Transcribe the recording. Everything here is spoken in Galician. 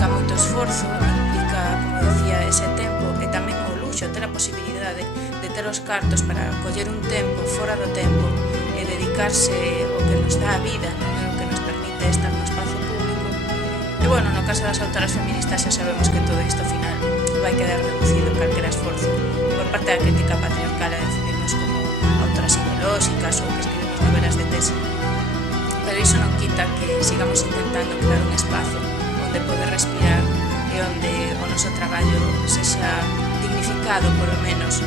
implica moito esforzo, implica, como dicía, ese tempo e tamén o luxo, ter a posibilidade de ter os cartos para coller un tempo fora do tempo e dedicarse ao que nos dá a vida, non é o que nos permite estar no espazo público. E, bueno, no caso das autoras feministas xa sabemos que todo isto ao final vai quedar reducido en calquera esforzo por parte da crítica patriarcal a definirnos como autoras ideolóxicas ou que escribimos novelas de tese. Pero iso non quita que sigamos intentando crear un espazo onde poder respirar e onde o noso traballo sexa dignificado, polo menos,